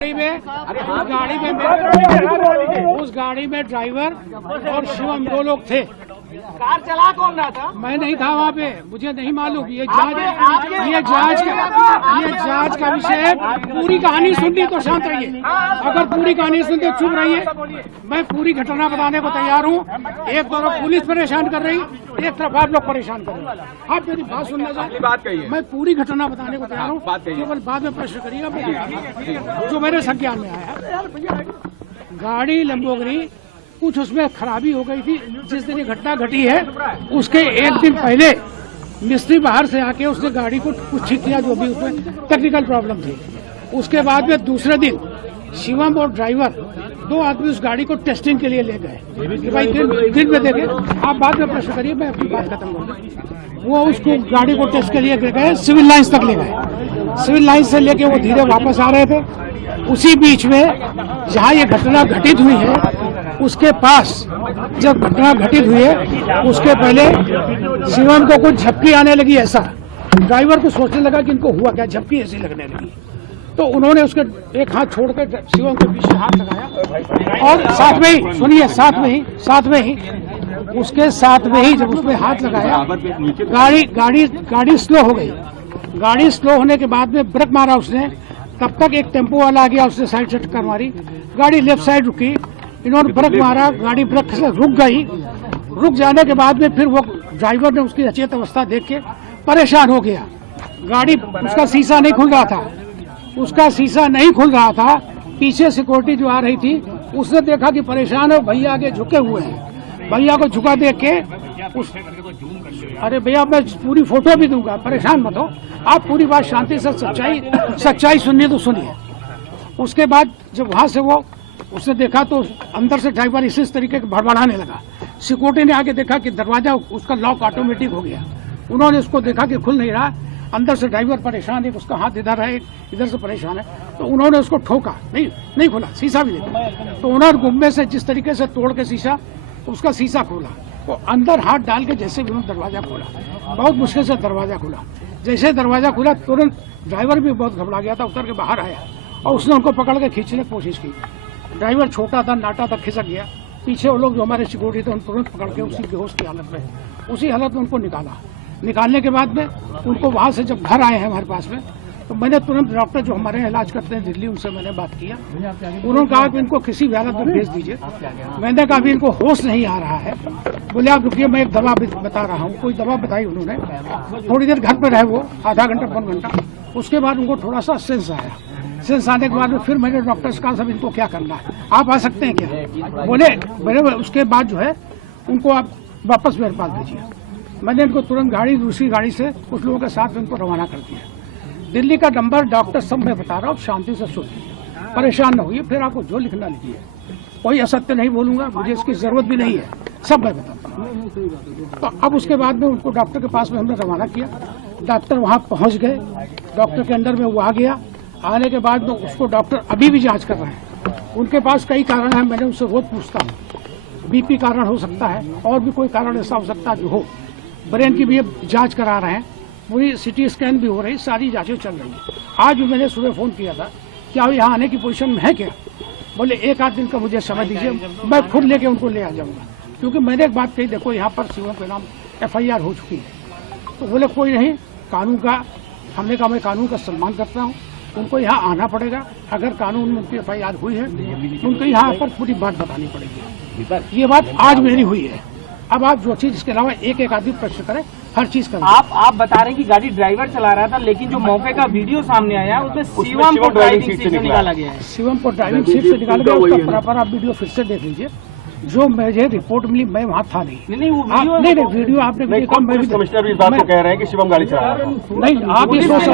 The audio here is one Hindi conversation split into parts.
उस गाड़ी में ड्राइवर और शिवम दो लोग थे। कार चला कौन रहा था? मैं नहीं था वहाँ पे, मुझे नहीं मालूम। ये जांच का विषय है। पूरी कहानी सुननी तो शांत रहिए, अगर पूरी कहानी सुनते चुप रहिए। मैं पूरी घटना बताने को तैयार हूँ। एक तरफ पुलिस परेशान कर रही, एक तरफ आप लोग परेशान कर रहे। आप मेरी बात सुनना चाहिए। मैं पूरी घटना बताने को तैयार हूँ, केवल बाद में प्रश्न करिएगा जो मेरे संज्ञान में आया। गाड़ी लंबोर्गिनी कुछ उसमें खराबी हो गई थी। जिस दिन ये घटना घटी है उसके एक दिन पहले मिस्त्री बाहर से आके उसने गाड़ी को कुछ ठीक किया, जो भी उसमें टेक्निकल प्रॉब्लम थी। उसके बाद में दूसरे दिन शिवम और ड्राइवर दो आदमी उस गाड़ी को टेस्टिंग के लिए ले गए कि भाई दिन में देखे। आप बाद में प्रश्न करिए, मैं अपनी बात खत्म करूँ। वो उसको गाड़ी को टेस्ट के लिए गए, सिविल लाइन्स तक ले गए। सिविल लाइन्स से लेके वो धीरे वापस आ रहे थे। उसी बीच में जहाँ ये घटना घटित हुई है उसके पास जब घटना घटित हुई है उसके पहले शिवम को कुछ झपकी आने लगी। ऐसा ड्राइवर को सोचने लगा कि इनको हुआ क्या, झपकी ऐसी लगने लगी। तो उन्होंने उसके एक हाथ छोड़कर शिवम के पीछे हाथ लगाया और साथ में ही सुनिए, साथ में ही उसके साथ में ही जब उसमें हाथ लगाया गाड़ी स्लो हो गई। गाड़ी स्लो होने के बाद में ब्रेक मारा उसने। तब तक एक टेम्पो वाला आ गया, उसने साइड से टक्कर मारी। गाड़ी लेफ्ट साइड रुकी, इन्होंने ब्रेक मारा, गाड़ी ब्रेक से रुक गई। रुक जाने के बाद में फिर वो ड्राइवर ने उसकी अचेत अवस्था देख के परेशान हो गया। गाड़ी उसका शीशा नहीं खुल रहा था। पीछे सिक्योरिटी जो आ रही थी उसने देखा कि परेशान है, भैया आगे झुके हुए हैं। भैया को झुका देख के अरे भैया मैं पूरी फोटो भी दूंगा, परेशान मत हो आप, पूरी बात शांति से सच्चाई सुनिए तो सुनिए। उसके बाद जब वहां से वो उसने देखा तो अंदर से ड्राइवर इसी तरीके के भड़बड़ाने लगा। सिक्योरिटी ने आके देखा कि दरवाजा उसका लॉक ऑटोमेटिक हो गया। उन्होंने उसको देखा कि खुल नहीं रहा, अंदर से ड्राइवर परेशान है, उसका हाथ इधर है, इधर से परेशान है। तो उन्होंने उसको ठोका, नहीं खुला, शीशा भी देखा। तो उन्होंने गुम्बे से जिस तरीके से तोड़ के शीशा, उसका शीशा खोला। तो अंदर हाथ डाल के जैसे भी उन्होंने दरवाजा खोला, बहुत मुश्किल से दरवाजा खुला। जैसे दरवाजा खुला तुरंत ड्राइवर भी बहुत घबरा गया था, उतर के बाहर आया और उसने उनको पकड़ के खींचने की कोशिश की। ड्राइवर छोटा था, नाटा था, खिसक गया। पीछे वो लोग जो हमारे सिक्योरिटी थे उन तुरंत पकड़ के उसी बेहोश की हालत में, उसी हालत में उनको निकालने के बाद में उनको वहाँ से जब घर आए हैं हमारे पास में, तो मैंने तुरंत डॉक्टर जो हमारे इलाज करते हैं दिल्ली, उनसे मैंने बात किया। उन्होंने कहा कि इनको किसी भी हालत में भेज दीजिए। मैंने कहा अभी इनको होश नहीं आ रहा है। बोले आप रुकिए, मैं एक दवा बता रहा हूँ। कोई दवा बताई उन्होंने। थोड़ी देर घर पे रहे वो, आधा घंटा 1 घंटा। उसके बाद उनको थोड़ा सा सेंस आया। सेंस आने के बाद में फिर मैंने डॉक्टर से कहा सब इनको क्या करना है, आप आ सकते हैं क्या? बोले उसके बाद जो है उनको आप वापस मेरे पास भेजिए। मैंने इनको तुरंत दूसरी गाड़ी से कुछ लोगों के साथ इनको रवाना कर दिया। दिल्ली का नंबर डॉक्टर सब मैं बता रहा हूँ, शांति से सुनिए, परेशान न होइए। फिर आपको जो लिखना लिखिए, कोई असत्य नहीं बोलूंगा, मुझे इसकी जरूरत भी नहीं है, सब मैं बताता हूँ। तो अब उसके बाद में उनको डॉक्टर के पास में हमने रवाना किया। डॉक्टर वहाँ पहुँच गए, डॉक्टर के अंडर में वो आ गया। आने के बाद में उसको डॉक्टर अभी भी जांच कर रहे हैं। उनके पास कई कारण हैं, मैंने उनसे रोज पूछता हूँ। बीपी कारण हो सकता है, और भी कोई कारण ऐसा हो सकता है जो हो। ब्रेन की भी जांच करा रहे हैं, पूरी सिटी स्कैन भी हो रही, सारी जांचें चल रही है। आज भी मैंने सुबह फोन किया था, क्या वो यहाँ आने की पोजीशन में है क्या? बोले 1-8 दिन का मुझे समय दीजिए, मैं खुद लेके उनको ले आ जाऊँगा। क्योंकि मैंने एक बात कही, देखो यहाँ पर शिवम के नाम FIR हो चुकी है। तो बोले कोई नहीं, कानून का, हमने कहा मैं कानून का सम्मान करता हूँ, उनको यहाँ आना पड़ेगा। अगर कानून में उनकी FIR हुई है तो उनको यहाँ पर पूरी बात बतानी पड़ेगी। ये बात आज मेरी हुई है। अब आप जो चीज इसके अलावा एक आदमी प्रश्न करें, हर चीज करें। आप बता रहे हैं कि गाड़ी ड्राइवर चला रहा था, लेकिन जो मौके का वीडियो सामने आया उसमें शिवम को ड्राइविंग सीट से निकाला गया है। शिवम को ड्राइविंग सीट से निकाला गया, उसका प्रॉपर आप वीडियो फिर से देख लीजिए। जो मुझे रिपोर्ट मिली, मैं वहाँ था नहीं। नहीं वीडियो आपने कमिश्नर भी इस बात को कह रहे हैं कि शिवम गाड़ी चला रहा है। नहीं, आप ये सोच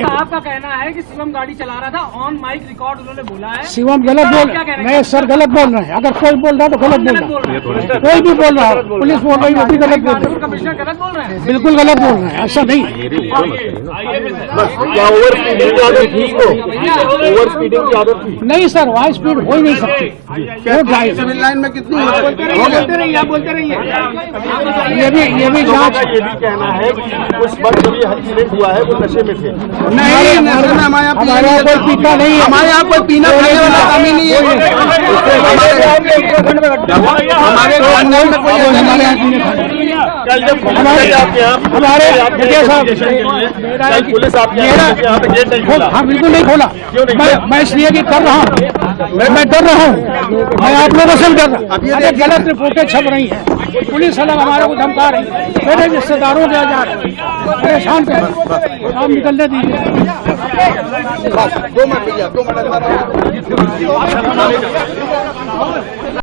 आपका कहना है कि शिवम गाड़ी चला रहा था, ऑन माइक रिकॉर्ड उन्होंने बोला है। शिवम गलत बोल, नहीं सर गलत बोल रहे हैं। अगर कोई बोल रहा है तो गलत बोल रहा है, कोई भी बोल रहा है, पुलिस बोल रही है वो भी गलत बोल रही है। कमिश्नर गलत बोल रहे हैं, बिल्कुल गलत बोल रहे हैं, ऐसा नहीं। क्या ओवर स्पीडिंग की आदत थी? ओवर स्पीडिंग की आदत थी? नहीं सर, वहाँ स्पीड हो ही नहीं सकती। वो ढाई सिविल लाइन में कितनी बोलते रहिए, आप बोलते रहिए। ये भी लोगों जांच का ये भी कहना है कि उस वक्त जब ये एक्सीडेंट हुआ है वो नशे में थे। नहीं, नशे में हमारे यहाँ कोई पीता नहीं है, हमारे यहाँ कोई पीना खाने वाला काम ही नहीं है। हमारे खानदान में कोई ऐसा नहीं है। कल जब पुलिस आपके यहाँ देखिए साहब, कल पुलिस आपके यहाँ पे गेट नहीं खोला। हाँ बिल्कुल नहीं खोला। मैं इसलिए कि कर रहा हूँ, मैं डर रहा हूँ, मैं आप लोगों से भी डर रहा हूँ। अरे गलत रिपोर्टें छप रही हैं, पुलिस अलग हमारे को धमका रही है, मेरे रिश्तेदारों के जा रहे हैं, परेशान कर रहे हैं। काम निकलने दीजिए। 2 मिनट भैया, 2 मिनट।